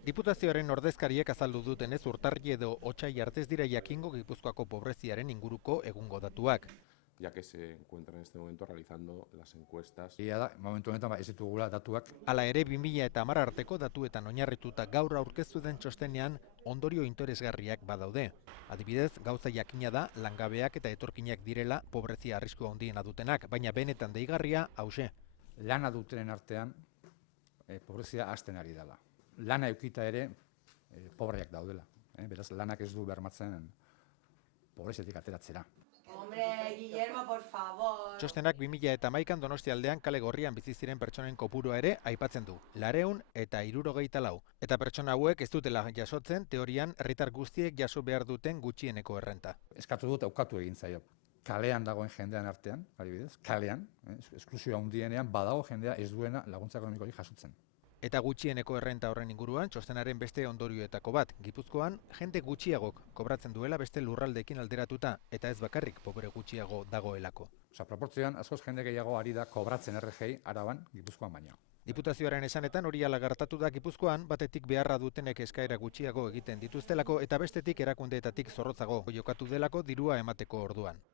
Diputazioaren ordezkariek azaldu dutenez urtarri edo otsai arte ez dira jakingo Gipuzkoako pobreziaren inguruko egungo datuak. Ya que se encuentra en este momento realizando las encuestas. Egia da, momentu honetan ez ditugula datuak. Hala ere, 2010 arteko datuetan oinarrituta gaur aurkeztu den txostenean ondorio interesgarriak badaude. Adibidez, gauza jakina da langabeak eta etorkinak direla pobrezia arrisku handiena dutenak, baina benetan deigarria hauxe. Lana dutenen artean pobrezia hasten ari dela. Lana eukita ere pobreak daudela. Beraz, lanak ez du bermatzen pobreziatik ateratzera. Hombre, Guillermo, por favor. Txostenak 2011an Donostialdean kale gorrian bizi ziren pertsonen kopurua ere aipatzen du. 274. Eta pertsona hauek ez dutela jasotzen teorian herritar guztiek jaso behar duten gutxieneko errenta. Eskatu dut aukatu egin zaio. Kalean dagoen jendean artean, adibidez, kalean, esklusioa handienean badago jendea ez duena laguntza ekonomikorik jasotzen. Eta gutxieneko errenta horren inguruan txostenaren beste ondorioetako bat, Gipuzkoan jende gutxiagok kobratzen duela beste lurraldeekin alderatuta eta ez bakarrik pobre gutxiago dagoelako. Proportzioan askoz jende gehiago ari da kobratzen RGI Araban, Gipuzkoan baino. Diputazioaren esanetan hori ala gertatu da Gipuzkoan, batetik beharra dutenek eskaera gutxiago egiten dituztelako eta bestetik erakundeetatik zorrotzago jokatu delako dirua emateko orduan.